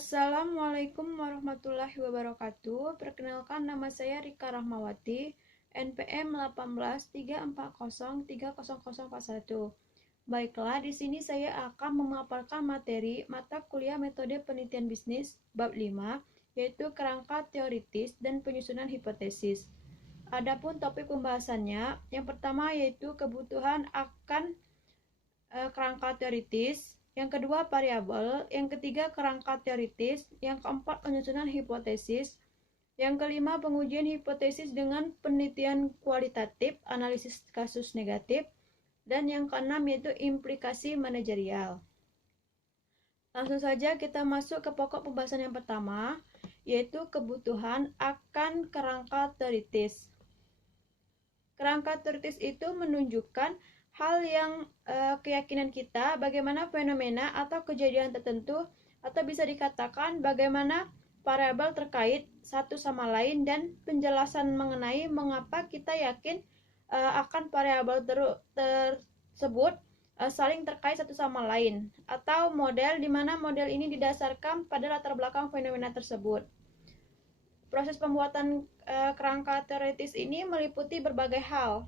Assalamualaikum warahmatullahi wabarakatuh. Perkenalkan, nama saya Rika Rahmawati, NPM 1834030041. Baiklah, di sini saya akan memaparkan materi mata kuliah metode penelitian bisnis bab 5, yaitu kerangka teoritis dan penyusunan hipotesis. Adapun topik pembahasannya, yang pertama yaitu kebutuhan akan kerangka teoritis, yang kedua variabel, yang ketiga kerangka teoritis, yang keempat penyusunan hipotesis, yang kelima pengujian hipotesis dengan penelitian kualitatif, analisis kasus negatif, dan yang keenam yaitu implikasi manajerial. Langsung saja kita masuk ke pokok pembahasan yang pertama, yaitu kebutuhan akan kerangka teoritis. Kerangka teoritis itu menunjukkan hal yang keyakinan kita bagaimana fenomena atau kejadian tertentu, atau bisa dikatakan bagaimana variabel terkait satu sama lain dan penjelasan mengenai mengapa kita yakin akan variabel tersebut saling terkait satu sama lain, atau model di mana model ini didasarkan pada latar belakang fenomena tersebut. Proses pembuatan kerangka teoritis ini meliputi berbagai hal.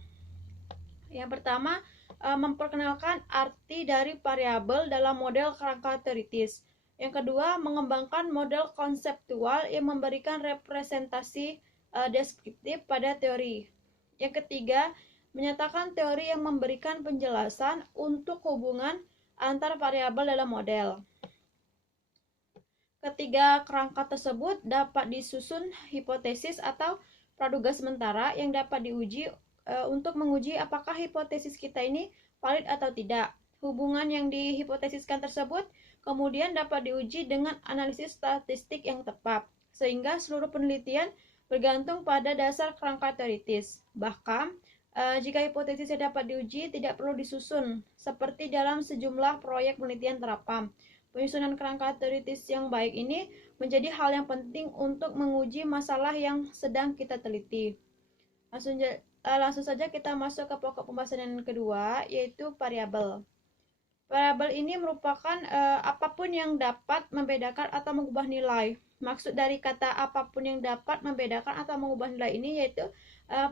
Yang pertama, memperkenalkan arti dari variabel dalam model kerangka teoritis. Yang kedua, mengembangkan model konseptual yang memberikan representasi deskriptif pada teori. Yang ketiga, menyatakan teori yang memberikan penjelasan untuk hubungan antar variabel dalam model. Ketiga kerangka tersebut dapat disusun hipotesis atau praduga sementara yang dapat diuji untuk menguji apakah hipotesis kita ini valid atau tidak. Hubungan yang dihipotesiskan tersebut kemudian dapat diuji dengan analisis statistik yang tepat, sehingga seluruh penelitian bergantung pada dasar kerangka teoritis. Bahkan, jika hipotesisnya dapat diuji, tidak perlu disusun, seperti dalam sejumlah proyek penelitian terapan. Penyusunan kerangka teoritis yang baik ini menjadi hal yang penting untuk menguji masalah yang sedang kita teliti. Langsung saja kita masuk ke pokok pembahasan yang kedua, yaitu variabel. Variabel ini merupakan apapun yang dapat membedakan atau mengubah nilai. Maksud dari kata apapun yang dapat membedakan atau mengubah nilai ini yaitu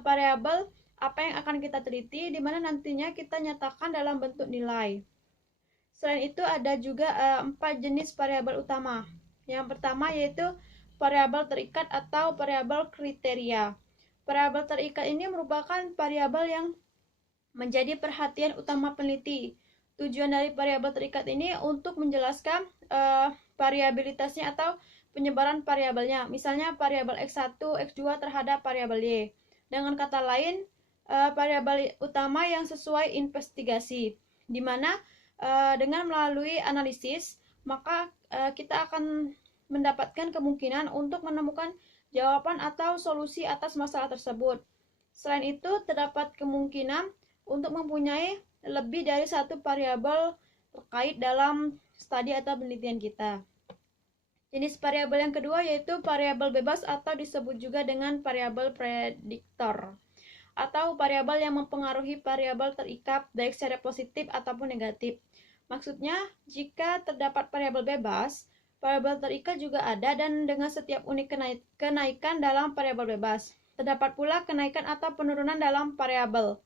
variabel apa yang akan kita teliti, di mana nantinya kita nyatakan dalam bentuk nilai. Selain itu ada juga 4 jenis variabel utama. Yang pertama yaitu variabel terikat atau variabel kriteria. Variabel terikat ini merupakan variabel yang menjadi perhatian utama peneliti. Tujuan dari variabel terikat ini untuk menjelaskan variabilitasnya atau penyebaran variabelnya. Misalnya variabel X1, X2 terhadap variabel Y. Dengan kata lain, variabel utama yang sesuai investigasi, di mana dengan melalui analisis, maka kita akan mendapatkan kemungkinan untuk menemukan jawaban atau solusi atas masalah tersebut. Selain itu, terdapat kemungkinan untuk mempunyai lebih dari satu variabel terkait dalam studi atau penelitian kita. Jenis variabel yang kedua yaitu variabel bebas atau disebut juga dengan variabel prediktor, atau variabel yang mempengaruhi variabel terikat baik secara positif ataupun negatif. Maksudnya, jika terdapat variabel bebas, variabel terikat juga ada, dan dengan setiap unit kenaikan dalam variabel bebas, terdapat pula kenaikan atau penurunan dalam variabel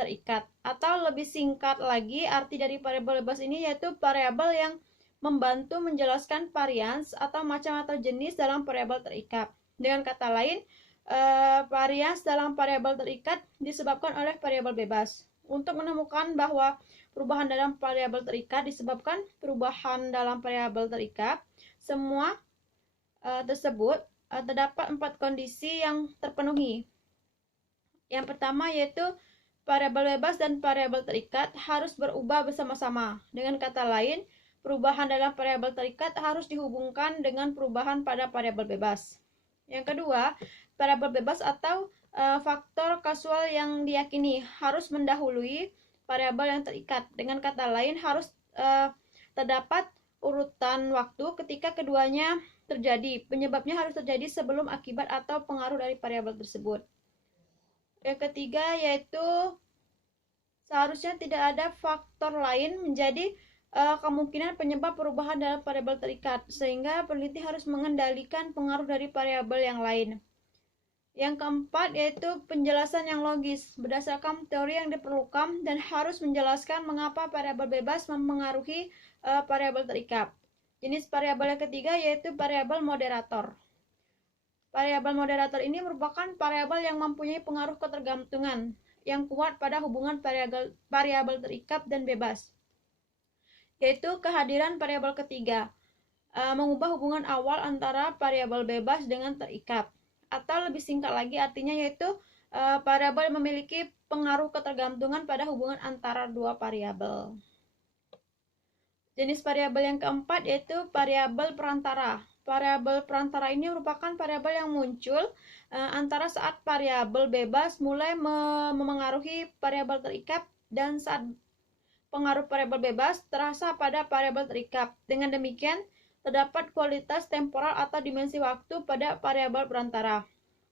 terikat. Atau lebih singkat lagi, arti dari variabel bebas ini yaitu variabel yang membantu menjelaskan varians atau macam atau jenis dalam variabel terikat. Dengan kata lain, varians dalam variabel terikat disebabkan oleh variabel bebas. Untuk menemukan bahwa perubahan dalam variabel terikat disebabkan perubahan dalam variabel terikat, semua tersebut terdapat 4 kondisi yang terpenuhi. Yang pertama yaitu variabel bebas dan variabel terikat harus berubah bersama-sama. Dengan kata lain, perubahan dalam variabel terikat harus dihubungkan dengan perubahan pada variabel bebas. Yang kedua, variabel bebas atau faktor kasual yang diyakini harus mendahului variabel yang terikat. Dengan kata lain, harus terdapat urutan waktu ketika keduanya terjadi. Penyebabnya harus terjadi sebelum akibat atau pengaruh dari variabel tersebut. Yang ketiga yaitu seharusnya tidak ada faktor lain menjadi kemungkinan penyebab perubahan dalam variabel terikat, sehingga peneliti harus mengendalikan pengaruh dari variabel yang lain. Yang keempat yaitu penjelasan yang logis berdasarkan teori yang diperlukan dan harus menjelaskan mengapa variabel bebas mempengaruhi variabel terikat. Jenis variabel yang ketiga yaitu variabel moderator. Variabel moderator ini merupakan variabel yang mempunyai pengaruh ketergantungan yang kuat pada hubungan variabel terikat dan bebas, yaitu kehadiran variabel ketiga, mengubah hubungan awal antara variabel bebas dengan terikat. Atau lebih singkat lagi artinya yaitu variabel memiliki pengaruh ketergantungan pada hubungan antara dua variabel. Jenis variabel yang keempat yaitu variabel perantara. Variabel perantara ini merupakan variabel yang muncul antara saat variabel bebas mulai memengaruhi variabel terikat dan saat pengaruh variabel bebas terasa pada variabel terikat. Dengan demikian, terdapat kualitas temporal atau dimensi waktu pada variabel perantara.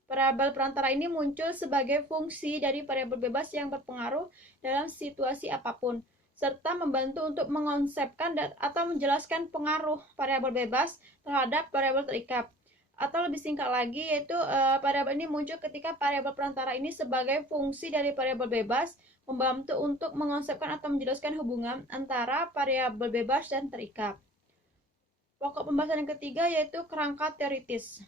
Variabel perantara ini muncul sebagai fungsi dari variabel bebas yang berpengaruh dalam situasi apapun, serta membantu untuk mengonsepkan atau menjelaskan pengaruh variabel bebas terhadap variabel terikat. Atau lebih singkat lagi, yaitu variabel ini muncul ketika variabel perantara ini sebagai fungsi dari variabel bebas membantu untuk mengonsepkan atau menjelaskan hubungan antara variabel bebas dan terikat. Pokok pembahasan yang ketiga yaitu kerangka teoritis.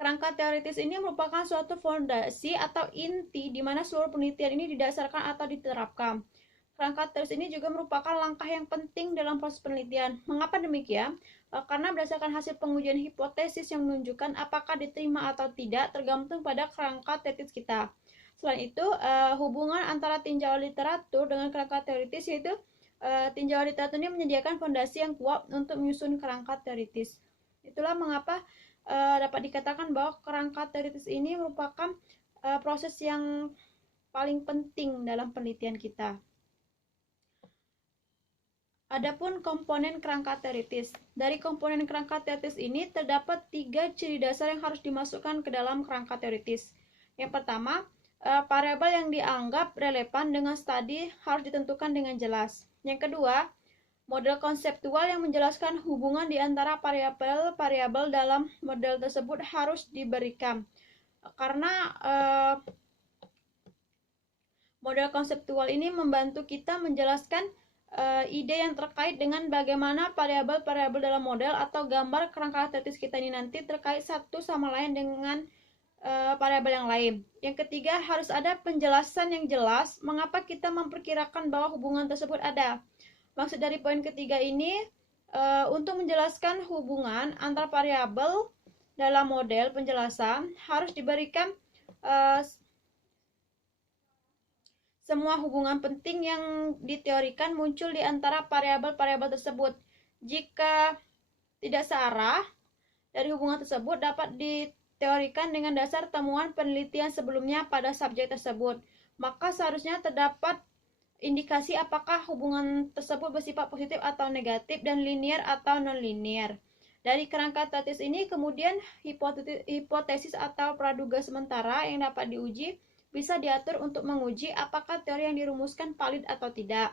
Kerangka teoritis ini merupakan suatu fondasi atau inti di mana seluruh penelitian ini didasarkan atau diterapkan. Kerangka teoritis ini juga merupakan langkah yang penting dalam proses penelitian. Mengapa demikian? Karena berdasarkan hasil pengujian hipotesis yang menunjukkan apakah diterima atau tidak tergantung pada kerangka teoritis kita. Selain itu, hubungan antara tinjauan literatur dengan kerangka teoritis yaitu tinjauan literatur ini menyediakan fondasi yang kuat untuk menyusun kerangka teoritis. Itulah mengapa dapat dikatakan bahwa kerangka teoritis ini merupakan proses yang paling penting dalam penelitian kita. Adapun komponen kerangka teoritis. Dari komponen kerangka teoritis ini terdapat 3 ciri dasar yang harus dimasukkan ke dalam kerangka teoritis. Yang pertama, variabel yang dianggap relevan dengan studi harus ditentukan dengan jelas. Yang kedua, model konseptual yang menjelaskan hubungan di antara variabel dalam model tersebut harus diberikan. Karena model konseptual ini membantu kita menjelaskan ide yang terkait dengan bagaimana variabel-variabel dalam model atau gambar kerangka teoritis kita ini nanti terkait satu sama lain dengan variabel yang lain. Yang ketiga, harus ada penjelasan yang jelas mengapa kita memperkirakan bahwa hubungan tersebut ada. Maksud dari poin ketiga ini untuk menjelaskan hubungan antar variabel dalam model penjelasan harus diberikan semua hubungan penting yang diteorikan muncul di antara variabel-variabel tersebut. Jika tidak searah dari hubungan tersebut dapat diteorikan dengan dasar temuan penelitian sebelumnya pada subjek tersebut. Maka seharusnya terdapat indikasi apakah hubungan tersebut bersifat positif atau negatif dan linear atau non-linear. Dari kerangka teoritis ini kemudian hipotesis atau praduga sementara yang dapat diuji bisa diatur untuk menguji apakah teori yang dirumuskan valid atau tidak.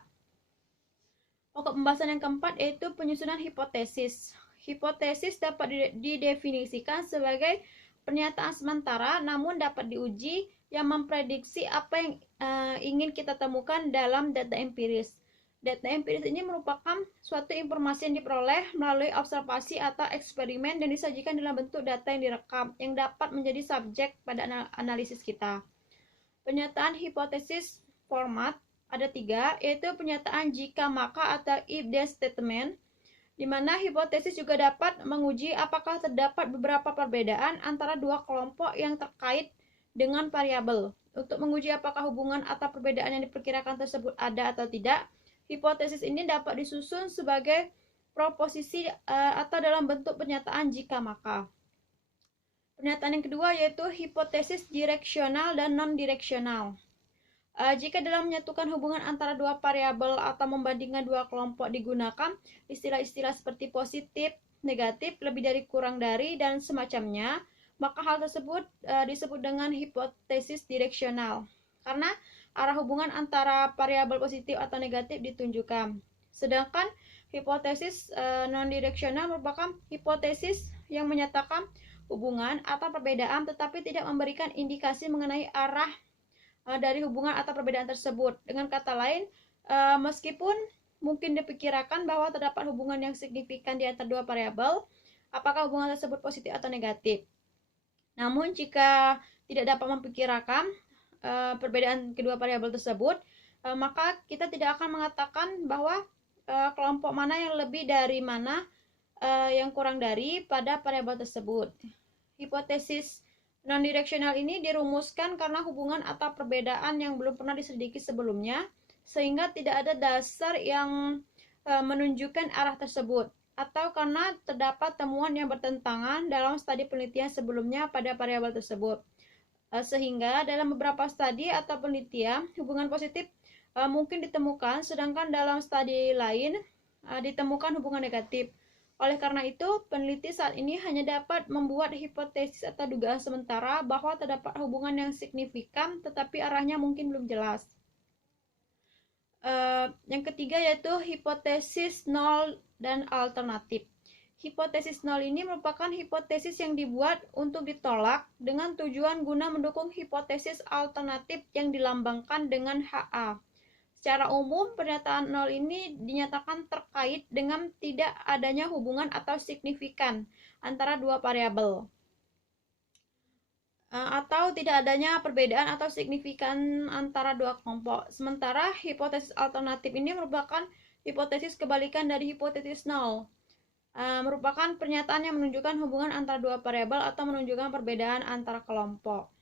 Pokok pembahasan yang keempat yaitu penyusunan hipotesis. Hipotesis dapat didefinisikan sebagai pernyataan sementara namun dapat diuji yang memprediksi apa yang ingin kita temukan dalam data empiris. Data empiris ini merupakan suatu informasi yang diperoleh melalui observasi atau eksperimen dan disajikan dalam bentuk data yang direkam yang dapat menjadi subjek pada analisis kita. Pernyataan hipotesis format ada 3, yaitu pernyataan jika maka atau if-then statement, di mana hipotesis juga dapat menguji apakah terdapat beberapa perbedaan antara dua kelompok yang terkait dengan variabel. Untuk menguji apakah hubungan atau perbedaan yang diperkirakan tersebut ada atau tidak, hipotesis ini dapat disusun sebagai proposisi atau dalam bentuk pernyataan jika maka. Pernyataan yang kedua yaitu hipotesis direksional dan non-direksional. Jika dalam menyatukan hubungan antara dua variabel atau membandingkan dua kelompok digunakan istilah-istilah seperti positif, negatif, lebih dari, kurang dari, dan semacamnya, maka hal tersebut disebut dengan hipotesis direksional. Karena arah hubungan antara variabel positif atau negatif ditunjukkan. Sedangkan hipotesis non-direksional merupakan hipotesis yang menyatakan hubungan atau perbedaan tetapi tidak memberikan indikasi mengenai arah dari hubungan atau perbedaan tersebut. Dengan kata lain, meskipun mungkin diperkirakan bahwa terdapat hubungan yang signifikan di antara dua variabel, apakah hubungan tersebut positif atau negatif. Namun jika tidak dapat memperkirakan perbedaan kedua variabel tersebut, maka kita tidak akan mengatakan bahwa kelompok mana yang lebih dari mana yang kurang dari pada variabel tersebut. Hipotesis non-direksional ini dirumuskan karena hubungan atau perbedaan yang belum pernah diselidiki sebelumnya, sehingga tidak ada dasar yang menunjukkan arah tersebut, atau karena terdapat temuan yang bertentangan dalam studi penelitian sebelumnya pada variabel tersebut. Sehingga dalam beberapa studi atau penelitian, hubungan positif mungkin ditemukan, sedangkan dalam studi lain ditemukan hubungan negatif. Oleh karena itu, peneliti saat ini hanya dapat membuat hipotesis atau dugaan sementara bahwa terdapat hubungan yang signifikan, tetapi arahnya mungkin belum jelas. Yang ketiga yaitu hipotesis nol dan alternatif. Hipotesis nol ini merupakan hipotesis yang dibuat untuk ditolak dengan tujuan guna mendukung hipotesis alternatif yang dilambangkan dengan HA. Secara umum, pernyataan nol ini dinyatakan terkait dengan tidak adanya hubungan atau signifikan antara dua variabel, atau tidak adanya perbedaan atau signifikan antara dua kelompok. Sementara hipotesis alternatif ini merupakan hipotesis kebalikan dari hipotesis nol, merupakan pernyataan yang menunjukkan hubungan antara dua variabel atau menunjukkan perbedaan antara kelompok.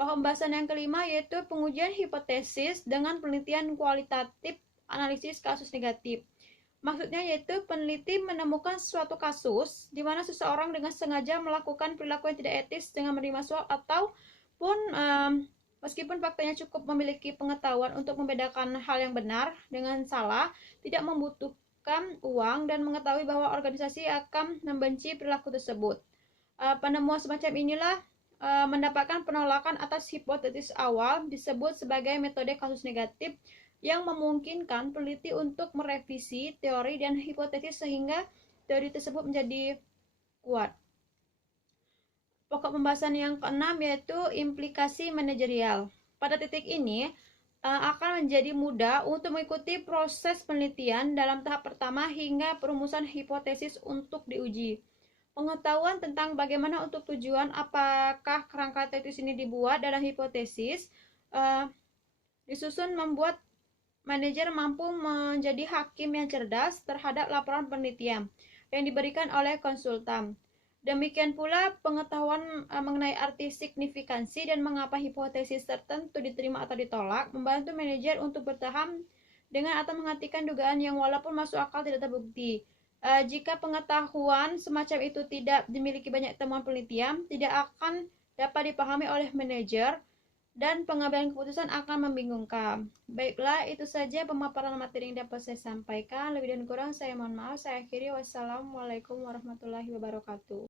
Pembahasan yang kelima yaitu pengujian hipotesis dengan penelitian kualitatif analisis kasus negatif. Maksudnya yaitu peneliti menemukan suatu kasus di mana seseorang dengan sengaja melakukan perilaku yang tidak etis dengan menerima suap ataupun meskipun faktanya cukup memiliki pengetahuan untuk membedakan hal yang benar dengan salah, tidak membutuhkan uang dan mengetahui bahwa organisasi akan membenci perilaku tersebut. Penemuan semacam inilah mendapatkan penolakan atas hipotesis awal disebut sebagai metode kasus negatif yang memungkinkan peneliti untuk merevisi teori dan hipotesis sehingga teori tersebut menjadi kuat. Pokok pembahasan yang keenam yaitu implikasi manajerial. Pada titik ini akan menjadi mudah untuk mengikuti proses penelitian dalam tahap pertama hingga perumusan hipotesis untuk diuji. Pengetahuan tentang bagaimana untuk tujuan apakah kerangka teoritis ini dibuat dalam hipotesis disusun membuat manajer mampu menjadi hakim yang cerdas terhadap laporan penelitian yang diberikan oleh konsultan. Demikian pula pengetahuan mengenai arti signifikansi dan mengapa hipotesis tertentu diterima atau ditolak membantu manajer untuk bertahan dengan atau menghentikan dugaan yang walaupun masuk akal tidak terbukti. Jika pengetahuan semacam itu tidak dimiliki banyak temuan penelitian, tidak akan dapat dipahami oleh manajer dan pengambilan keputusan akan membingungkan. Baiklah, itu saja pemaparan materi yang dapat saya sampaikan. Lebih dan kurang saya mohon maaf. Saya akhiri. Wassalamualaikum warahmatullahi wabarakatuh.